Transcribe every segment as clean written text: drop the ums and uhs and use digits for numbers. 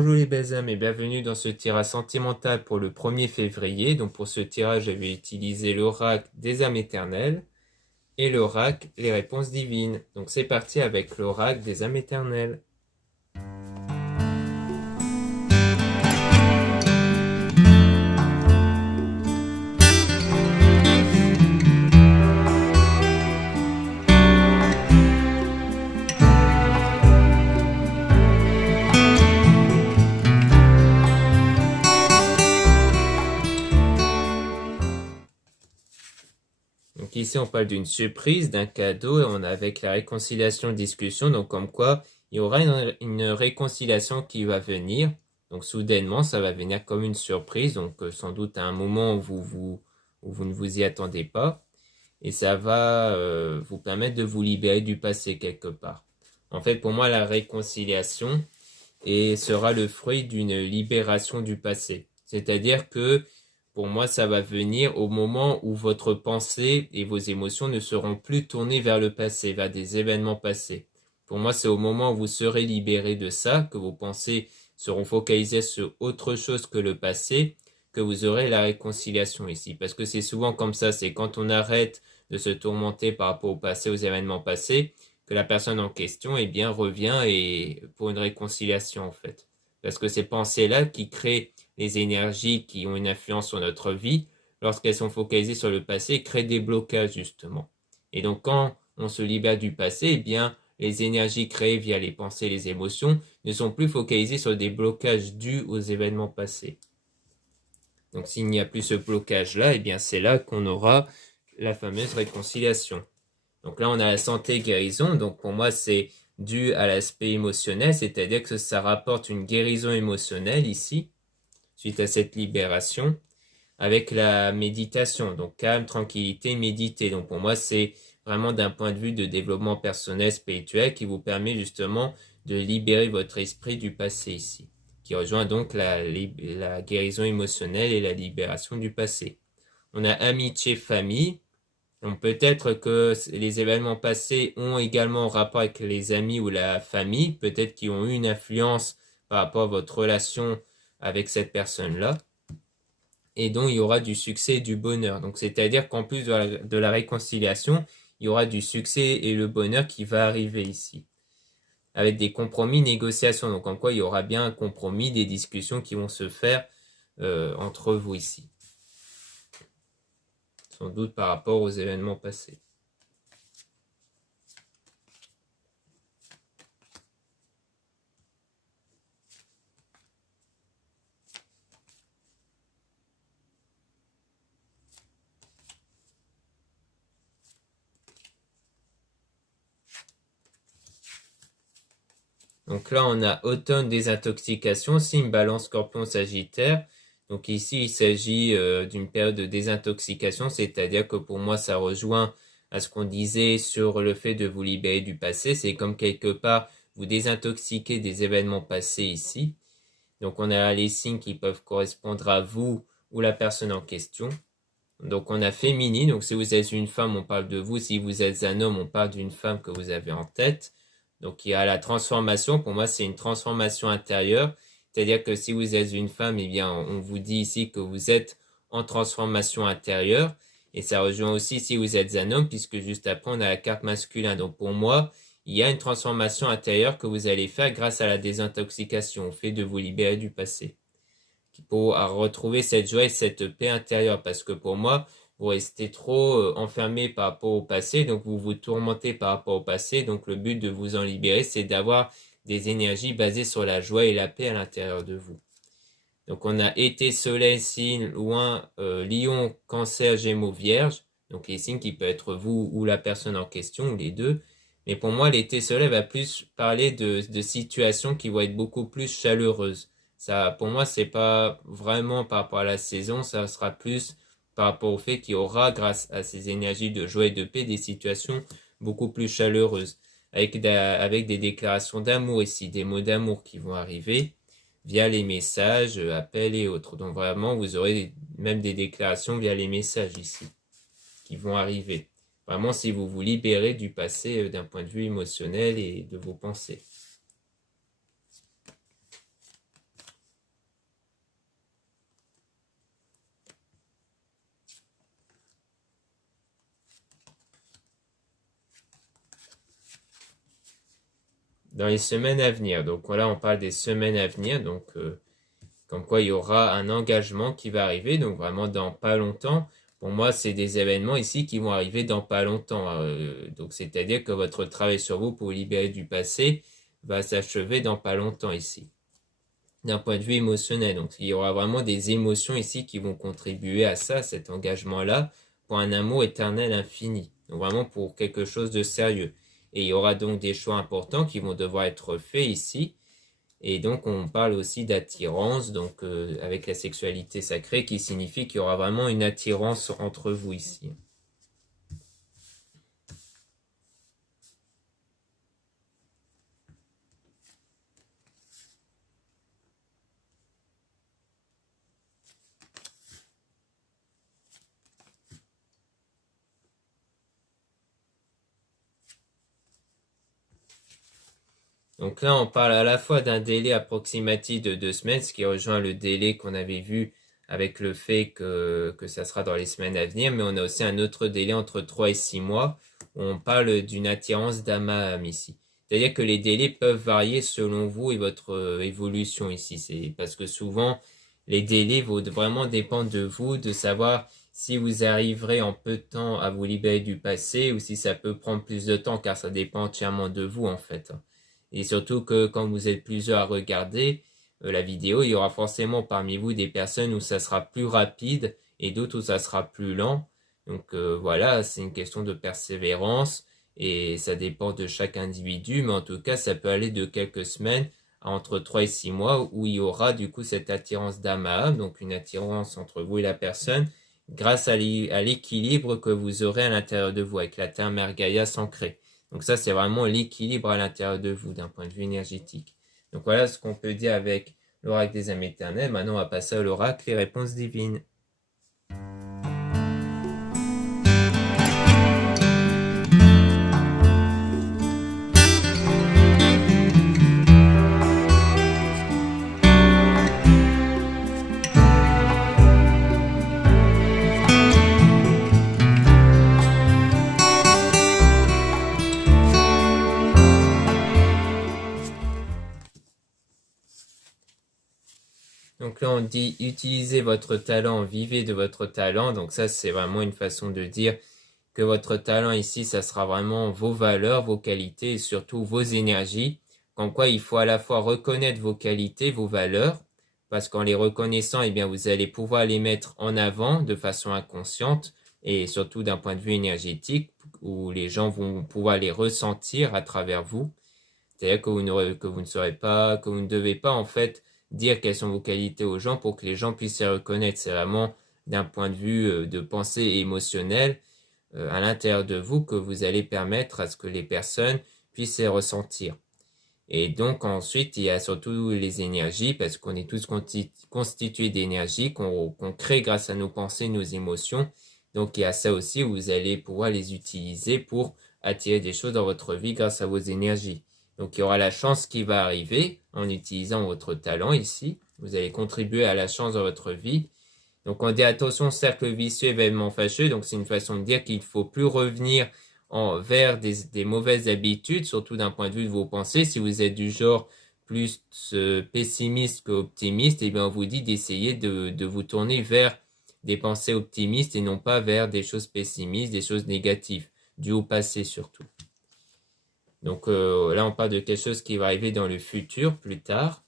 Bonjour les belles âmes et bienvenue dans ce tirage sentimental pour le 1er février. Donc pour ce tirage, je vais utiliser l'oracle des âmes éternelles et l'oracle les réponses divines. Donc c'est parti avec l'oracle des âmes éternelles. Donc ici on parle d'une surprise, d'un cadeau et on a avec la réconciliation discussion. Donc comme quoi il y aura une réconciliation qui va venir. Donc soudainement ça va venir comme une surprise. Donc sans doute à un moment où vous ne vous y attendez pas. Et ça va vous permettre de vous libérer du passé quelque part. En fait, pour moi, la réconciliation sera le fruit d'une libération du passé. C'est-à-dire que pour moi, ça va venir au moment où votre pensée et vos émotions ne seront plus tournées vers le passé, vers des événements passés. Pour moi, c'est au moment où vous serez libéré de ça, que vos pensées seront focalisées sur autre chose que le passé, que vous aurez la réconciliation ici. Parce que c'est souvent comme ça, c'est quand on arrête de se tourmenter par rapport au passé, aux événements passés, que la personne en question, eh bien, revient et pour une réconciliation, en fait. Parce que ces pensées-là qui créent les énergies qui ont une influence sur notre vie, lorsqu'elles sont focalisées sur le passé, créent des blocages, justement. Et donc, quand on se libère du passé, eh bien, les énergies créées via les pensées et les émotions ne sont plus focalisées sur des blocages dus aux événements passés. Donc, s'il n'y a plus ce blocage-là, eh bien, c'est là qu'on aura la fameuse réconciliation. Donc là, on a la santé guérison. Donc pour moi, c'est dû à l'aspect émotionnel, c'est-à-dire que ça rapporte une guérison émotionnelle ici, suite à cette libération, avec la méditation. Donc calme, tranquillité, méditer. Donc pour moi, c'est vraiment d'un point de vue de développement personnel, spirituel, qui vous permet justement de libérer votre esprit du passé ici, qui rejoint donc la guérison émotionnelle et la libération du passé. On a amitié, famille. Donc peut-être que les événements passés ont également un rapport avec les amis ou la famille, peut-être qu'ils ont eu une influence par rapport à votre relation avec cette personne-là. Et donc il y aura du succès et du bonheur. Donc c'est-à-dire qu'en plus de la réconciliation, il y aura du succès et le bonheur qui va arriver ici. Avec des compromis, négociations. Donc en quoi il y aura bien un compromis, des discussions qui vont se faire entre vous ici. Sans doute par rapport aux événements passés. Donc là, on a automne, désintoxication, signe balance, scorpion, sagittaire. Donc ici, il s'agit d'une période de désintoxication, c'est-à-dire que pour moi, ça rejoint à ce qu'on disait sur le fait de vous libérer du passé. C'est comme quelque part vous désintoxiquer des événements passés ici. Donc on a les signes qui peuvent correspondre à vous ou la personne en question. Donc on a féminine, donc si vous êtes une femme, on parle de vous. Si vous êtes un homme, on parle d'une femme que vous avez en tête. Donc il y a la transformation, pour moi c'est une transformation intérieure, c'est-à-dire que si vous êtes une femme, eh bien on vous dit ici que vous êtes en transformation intérieure, et ça rejoint aussi si vous êtes un homme, puisque juste après on a la carte masculin. Donc pour moi, il y a une transformation intérieure que vous allez faire grâce à la désintoxication, au fait de vous libérer du passé, pour retrouver cette joie et cette paix intérieure, parce que pour moi, vous restez trop enfermé par rapport au passé, donc vous vous tourmentez par rapport au passé, donc le but de vous en libérer, c'est d'avoir des énergies basées sur la joie et la paix à l'intérieur de vous. Donc on a été, soleil, signe, loin, lion, cancer, gémeaux, vierge, donc les signes qui peuvent être vous ou la personne en question, ou les deux. Mais pour moi, l'été soleil va plus parler de situations qui vont être beaucoup plus chaleureuses. Ça, pour moi, c'est pas vraiment par rapport à la saison, ça sera plus par rapport au fait qu'il y aura, grâce à ces énergies de joie et de paix, des situations beaucoup plus chaleureuses, avec des déclarations d'amour ici, des mots d'amour qui vont arriver via les messages, appels et autres. Donc vraiment, vous aurez même des déclarations via les messages ici, qui vont arriver. Vraiment, si vous vous libérez du passé d'un point de vue émotionnel et de vos pensées. dans les semaines à venir. Donc voilà, on parle des semaines à venir, donc comme quoi il y aura un engagement qui va arriver, donc vraiment dans pas longtemps. Pour moi, c'est des événements ici qui vont arriver dans pas longtemps. Donc c'est-à-dire que votre travail sur vous pour vous libérer du passé va s'achever dans pas longtemps ici, d'un point de vue émotionnel. Donc il y aura vraiment des émotions ici qui vont contribuer à ça, cet engagement-là, pour un amour éternel infini. Donc vraiment pour quelque chose de sérieux. Et il y aura donc des choix importants qui vont devoir être faits ici. Et donc on parle aussi d'attirance, donc avec la sexualité sacrée, qui signifie qu'il y aura vraiment une attirance entre vous ici. Donc là, on parle à la fois d'un délai approximatif de 2 semaines, ce qui rejoint le délai qu'on avait vu avec le fait que ça sera dans les semaines à venir, mais on a aussi un autre délai entre 3 et 6 mois, où on parle d'une attirance d'âme à âme ici. C'est-à-dire que les délais peuvent varier selon vous et votre évolution ici. C'est parce que souvent, les délais vont vraiment dépendre de vous, de savoir si vous arriverez en peu de temps à vous libérer du passé ou si ça peut prendre plus de temps, car ça dépend entièrement de vous en fait. Et surtout que quand vous êtes plusieurs à regarder la vidéo, il y aura forcément parmi vous des personnes où ça sera plus rapide et d'autres où ça sera plus lent. Donc voilà, c'est une question de persévérance et ça dépend de chaque individu, mais en tout cas, ça peut aller de quelques semaines à entre 3 et 6 mois où il y aura du coup cette attirance d'âme à âme, donc une attirance entre vous et la personne, grâce à l'équilibre que vous aurez à l'intérieur de vous, avec la terre Mergaïa ancrée. Donc ça, c'est vraiment l'équilibre à l'intérieur de vous d'un point de vue énergétique. Donc voilà ce qu'on peut dire avec l'oracle des âmes éternelles. Maintenant, on va passer à l'oracle des réponses divines. Donc là, on dit utilisez votre talent, vivez de votre talent. Donc ça, c'est vraiment une façon de dire que votre talent ici, ça sera vraiment vos valeurs, vos qualités et surtout vos énergies. Comme quoi, il faut à la fois reconnaître vos qualités, vos valeurs, parce qu'en les reconnaissant, eh bien, vous allez pouvoir les mettre en avant de façon inconsciente et surtout d'un point de vue énergétique où les gens vont pouvoir les ressentir à travers vous. C'est-à-dire que vous ne saurez pas, que vous ne devez pas en fait dire quelles sont vos qualités aux gens pour que les gens puissent les reconnaître. C'est vraiment d'un point de vue de pensée émotionnelle à l'intérieur de vous que vous allez permettre à ce que les personnes puissent les ressentir. Et donc ensuite, il y a surtout les énergies, parce qu'on est tous constitués d'énergie qu'on crée grâce à nos pensées, nos émotions. Donc il y a ça aussi où vous allez pouvoir les utiliser pour attirer des choses dans votre vie grâce à vos énergies. Donc il y aura la chance qui va arriver en utilisant votre talent ici. Vous allez contribuer à la chance dans votre vie. Donc on dit attention, cercle vicieux, événement fâcheux. Donc c'est une façon de dire qu'il ne faut plus revenir vers des mauvaises habitudes, surtout d'un point de vue de vos pensées. Si vous êtes du genre plus pessimiste qu'optimiste, eh bien on vous dit d'essayer de vous tourner vers des pensées optimistes et non pas vers des choses pessimistes, des choses négatives, dues au passé surtout. Donc là on parle de quelque chose qui va arriver dans le futur, plus tard.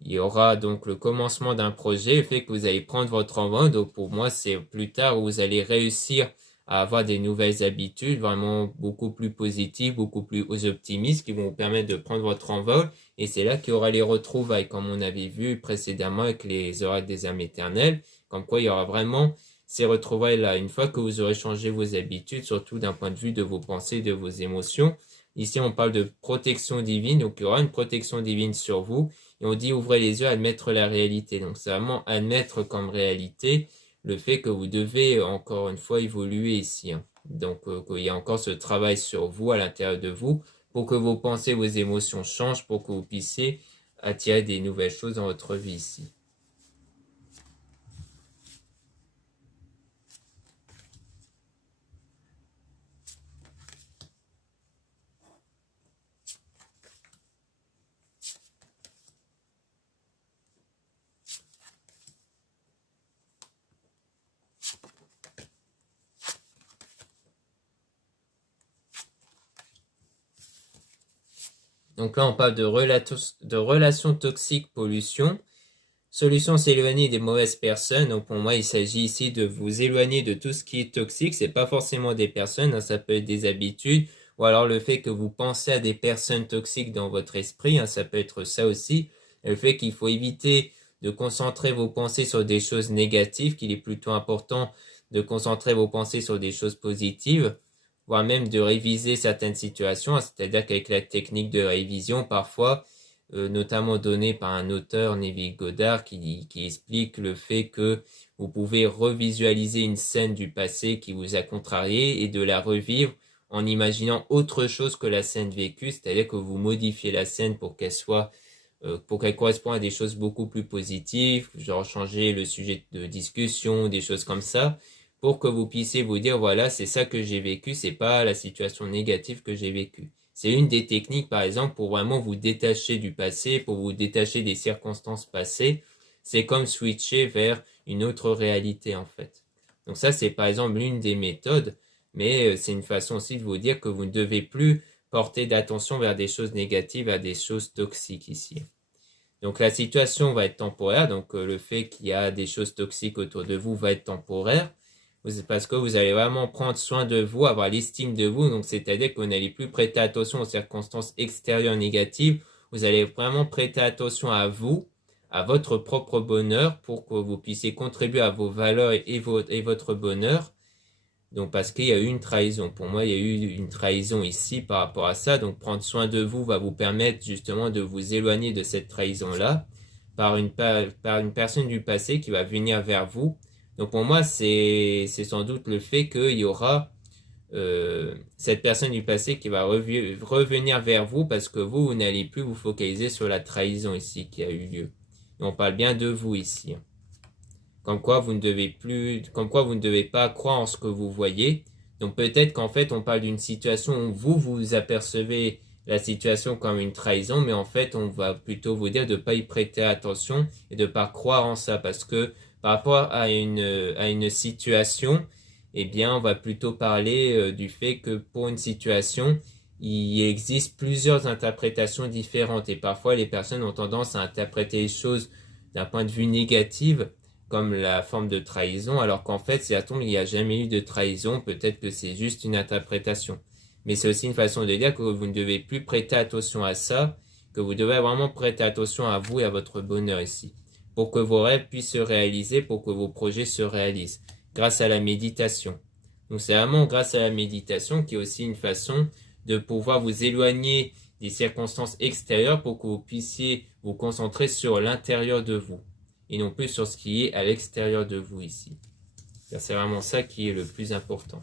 Il y aura donc le commencement d'un projet, le fait que vous allez prendre votre envol. Donc pour moi, c'est plus tard où vous allez réussir à avoir des nouvelles habitudes vraiment beaucoup plus positives, beaucoup plus optimistes qui vont vous permettre de prendre votre envol. Et c'est là qu'il y aura les retrouvailles, comme on avait vu précédemment avec les oracles des âmes éternelles. Comme quoi, il y aura vraiment ces retrouvailles-là. Une fois que vous aurez changé vos habitudes, surtout d'un point de vue de vos pensées, de vos émotions. Ici, on parle de protection divine. Donc il y aura une protection divine sur vous. Et on dit ouvrez les yeux, admettre la réalité. Donc c'est vraiment admettre comme réalité le fait que vous devez encore une fois évoluer ici. Donc qu'il y a encore ce travail sur vous à l'intérieur de vous pour que vos pensées, vos émotions changent, pour que vous puissiez attirer des nouvelles choses dans votre vie ici. Donc là, on parle de relations toxiques, pollution. Solution, s'éloigner des mauvaises personnes. Donc pour moi, il s'agit ici de vous éloigner de tout ce qui est toxique. C'est pas forcément des personnes, hein, ça peut être des habitudes, ou alors le fait que vous pensez à des personnes toxiques dans votre esprit, hein, ça peut être ça aussi. Le fait qu'il faut éviter de concentrer vos pensées sur des choses négatives, qu'il est plutôt important de concentrer vos pensées sur des choses positives, voire même de réviser certaines situations, hein. C'est-à-dire qu'avec la technique de révision, parfois, notamment donnée par un auteur, Neville Goddard, qui explique le fait que vous pouvez revisualiser une scène du passé qui vous a contrarié et de la revivre en imaginant autre chose que la scène vécue, c'est-à-dire que vous modifiez la scène pour qu'elle corresponde à des choses beaucoup plus positives, genre changer le sujet de discussion, des choses comme ça, pour que vous puissiez vous dire, voilà, c'est ça que j'ai vécu, c'est pas la situation négative que j'ai vécue. C'est une des techniques, par exemple, pour vraiment vous détacher du passé, pour vous détacher des circonstances passées. C'est comme switcher vers une autre réalité, en fait. Donc ça, c'est par exemple l'une des méthodes, mais c'est une façon aussi de vous dire que vous ne devez plus porter d'attention vers des choses négatives, à des choses toxiques ici. Donc la situation va être temporaire, donc le fait qu'il y a des choses toxiques autour de vous va être temporaire, parce que vous allez vraiment prendre soin de vous, avoir l'estime de vous, donc c'est-à-dire que vous n'allez plus prêter attention aux circonstances extérieures négatives, vous allez vraiment prêter attention à vous, à votre propre bonheur, pour que vous puissiez contribuer à vos valeurs et votre bonheur. Donc parce qu'il y a eu une trahison. Pour moi, il y a eu une trahison ici par rapport à ça. Donc prendre soin de vous va vous permettre justement de vous éloigner de cette trahison-là par une personne du passé qui va venir vers vous. Donc pour moi, c'est sans doute le fait qu'il y aura cette personne du passé qui va revenir vers vous parce que vous n'allez plus vous focaliser sur la trahison ici qui a eu lieu. Et on parle bien de vous ici. Comme quoi vous ne devez pas croire en ce que vous voyez. Donc peut-être qu'en fait on parle d'une situation où vous apercevez la situation comme une trahison, mais en fait on va plutôt vous dire de ne pas y prêter attention et de ne pas croire en ça, parce que par rapport à une situation, eh bien on va plutôt parler du fait que pour une situation, il existe plusieurs interprétations différentes et parfois les personnes ont tendance à interpréter les choses d'un point de vue négatif, comme la forme de trahison, alors qu'en fait, si il n'y a jamais eu de trahison, peut-être que c'est juste une interprétation. Mais c'est aussi une façon de dire que vous ne devez plus prêter attention à ça, que vous devez vraiment prêter attention à vous et à votre bonheur ici, pour que vos rêves puissent se réaliser, pour que vos projets se réalisent, grâce à la méditation. Donc c'est vraiment grâce à la méditation qui est aussi une façon de pouvoir vous éloigner des circonstances extérieures pour que vous puissiez vous concentrer sur l'intérieur de vous et non plus sur ce qui est à l'extérieur de vous ici. C'est vraiment ça qui est le plus important.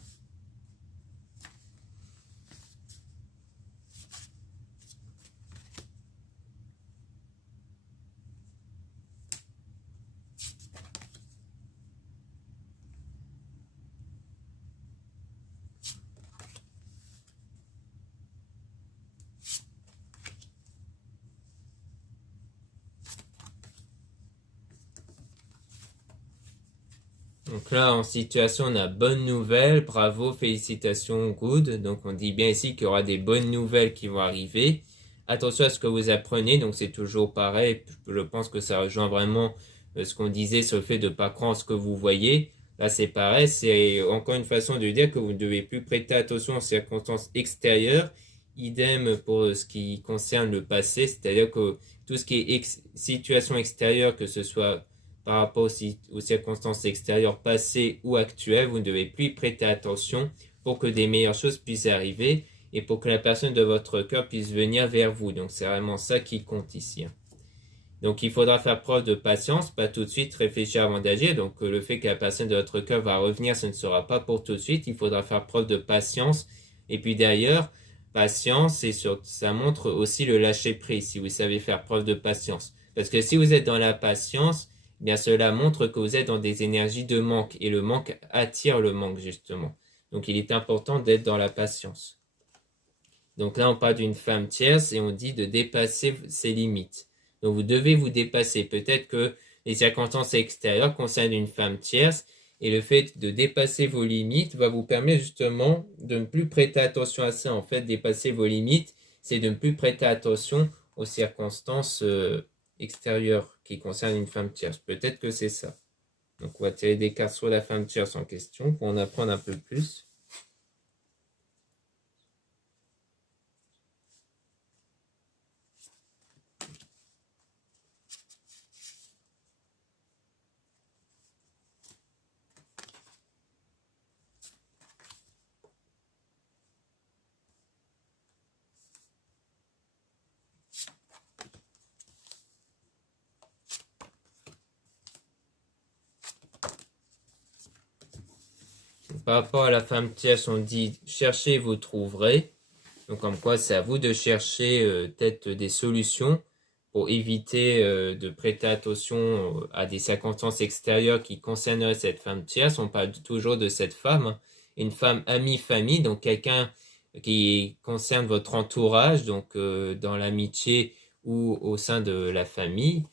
Donc là, en situation, on a bonne nouvelle, bravo, félicitations, good. Donc on dit bien ici qu'il y aura des bonnes nouvelles qui vont arriver. Attention à ce que vous apprenez, donc c'est toujours pareil. Je pense que ça rejoint vraiment ce qu'on disait sur le fait de ne pas croire en ce que vous voyez. Là, c'est pareil, c'est encore une façon de dire que vous ne devez plus prêter attention aux circonstances extérieures. Idem pour ce qui concerne le passé, c'est-à-dire que tout ce qui est situation extérieure, que ce soit par rapport aux circonstances extérieures passées ou actuelles, vous ne devez plus y prêter attention pour que des meilleures choses puissent arriver et pour que la personne de votre cœur puisse venir vers vous. Donc c'est vraiment ça qui compte ici. Donc il faudra faire preuve de patience, pas tout de suite réfléchir avant d'agir. Donc le fait que la personne de votre cœur va revenir, ce ne sera pas pour tout de suite. Il faudra faire preuve de patience. Et puis d'ailleurs, patience, ça montre aussi le lâcher prise, si vous savez faire preuve de patience. Parce que si vous êtes dans la patience, eh bien cela montre que vous êtes dans des énergies de manque. Et le manque attire le manque, justement. Donc il est important d'être dans la patience. Donc là, on parle d'une femme tierce et on dit de dépasser ses limites. Donc vous devez vous dépasser. Peut-être que les circonstances extérieures concernent une femme tierce et le fait de dépasser vos limites va vous permettre justement de ne plus prêter attention à ça. En fait, dépasser vos limites c'est de ne plus prêter attention aux circonstances extérieures qui concernent une femme tierce. Peut-être que c'est ça. Donc on va tirer des cartes sur la femme tierce en question pour en apprendre un peu plus. Par rapport à la femme tierce, on dit cherchez, vous trouverez. Donc comme quoi c'est à vous de chercher peut-être des solutions pour éviter de prêter attention à des circonstances extérieures qui concerneraient cette femme tierce. On parle toujours de cette femme, hein, une femme amie, famille, donc quelqu'un qui concerne votre entourage, donc dans l'amitié ou au sein de la famille.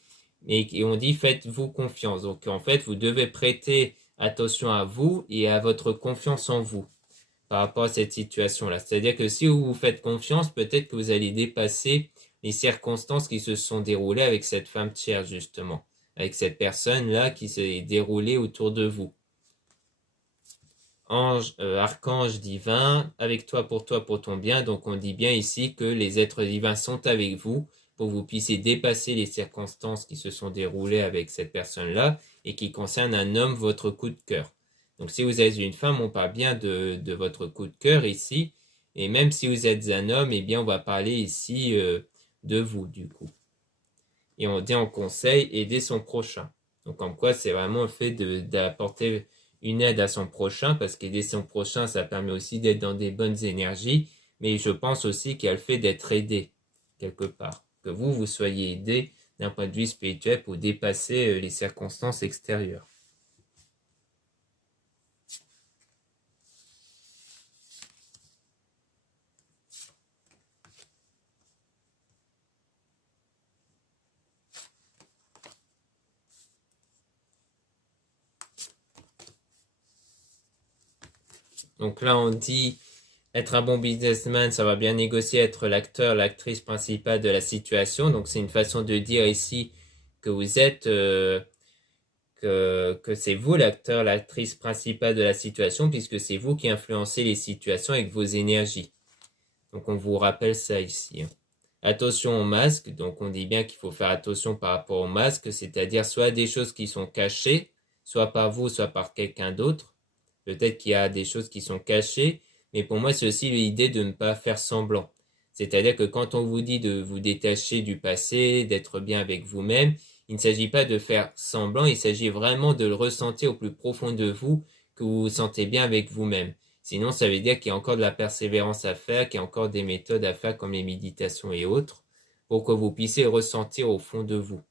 Et on dit faites-vous confiance. Donc en fait, vous devez prêter attention à vous et à votre confiance en vous par rapport à cette situation-là. C'est-à-dire que si vous vous faites confiance, peut-être que vous allez dépasser les circonstances qui se sont déroulées avec cette femme tierce, justement, avec cette personne-là qui s'est déroulée autour de vous. Ange, archange divin, avec toi, pour ton bien. Donc on dit bien ici que les êtres divins sont avec vous pour que vous puissiez dépasser les circonstances qui se sont déroulées avec cette personne-là et qui concernent un homme, votre coup de cœur. Donc si vous êtes une femme, on parle bien de votre coup de cœur ici. Et même si vous êtes un homme, eh bien on va parler ici de vous du coup. Et on dit en conseil, aider son prochain. Donc comme quoi c'est vraiment le fait d'apporter une aide à son prochain, parce qu'aider son prochain, ça permet aussi d'être dans des bonnes énergies, mais je pense aussi qu'il y a le fait d'être aidé, quelque part. Que vous soyez aidé d'un point de vue spirituel pour dépasser les circonstances extérieures. Donc là, on dit être un bon businessman, ça va bien négocier, être l'acteur, l'actrice principale de la situation. Donc c'est une façon de dire ici que vous êtes, que c'est vous l'acteur, l'actrice principale de la situation, puisque c'est vous qui influencez les situations avec vos énergies. Donc on vous rappelle ça ici. Attention au masque, donc on dit bien qu'il faut faire attention par rapport au masque, c'est-à-dire soit des choses qui sont cachées, soit par vous, soit par quelqu'un d'autre. Peut-être qu'il y a des choses qui sont cachées, mais pour moi c'est aussi l'idée de ne pas faire semblant. C'est-à-dire que quand on vous dit de vous détacher du passé, d'être bien avec vous-même, il ne s'agit pas de faire semblant, il s'agit vraiment de le ressentir au plus profond de vous, que vous vous sentez bien avec vous-même. Sinon, ça veut dire qu'il y a encore de la persévérance à faire, qu'il y a encore des méthodes à faire comme les méditations et autres, pour que vous puissiez ressentir au fond de vous.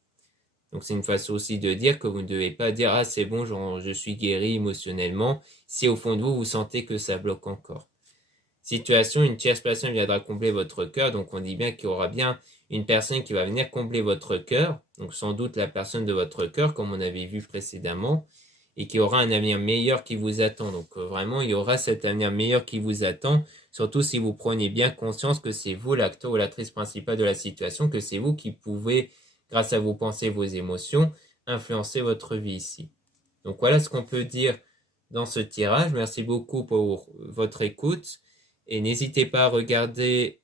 Donc c'est une façon aussi de dire que vous ne devez pas dire « Ah, c'est bon, je suis guéri émotionnellement », si au fond de vous, vous sentez que ça bloque encore. Situation, une tierce personne viendra combler votre cœur, donc on dit bien qu'il y aura bien une personne qui va venir combler votre cœur, donc sans doute la personne de votre cœur, comme on avait vu précédemment, et qu'il y aura un avenir meilleur qui vous attend. Donc vraiment, il y aura cet avenir meilleur qui vous attend, surtout si vous prenez bien conscience que c'est vous l'acteur ou l'actrice principale de la situation, que c'est vous qui pouvez, grâce à vos pensées, vos émotions, influencer votre vie ici. Donc voilà ce qu'on peut dire dans ce tirage. Merci beaucoup pour votre écoute et n'hésitez pas à regarder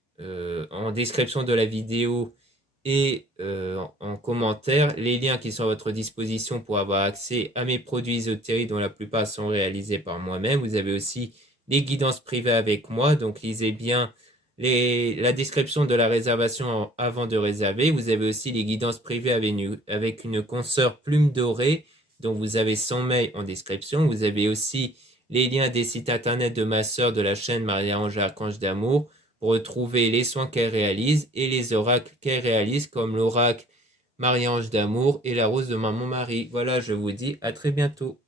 en description de la vidéo et en commentaire les liens qui sont à votre disposition pour avoir accès à mes produits ésotériques dont la plupart sont réalisés par moi-même. Vous avez aussi les guidances privées avec moi, donc lisez bien la description de la réservation avant de réserver. Vous avez aussi les guidances privées avec une consoeur plume dorée dont vous avez son mail en description. Vous avez aussi les liens des sites internet de ma sœur de la chaîne Marie-Ange Archange d'Amour pour retrouver les soins qu'elle réalise et les oracles qu'elle réalise comme l'oracle Marie-Ange d'Amour et la rose de Maman Marie. Voilà, je vous dis à très bientôt.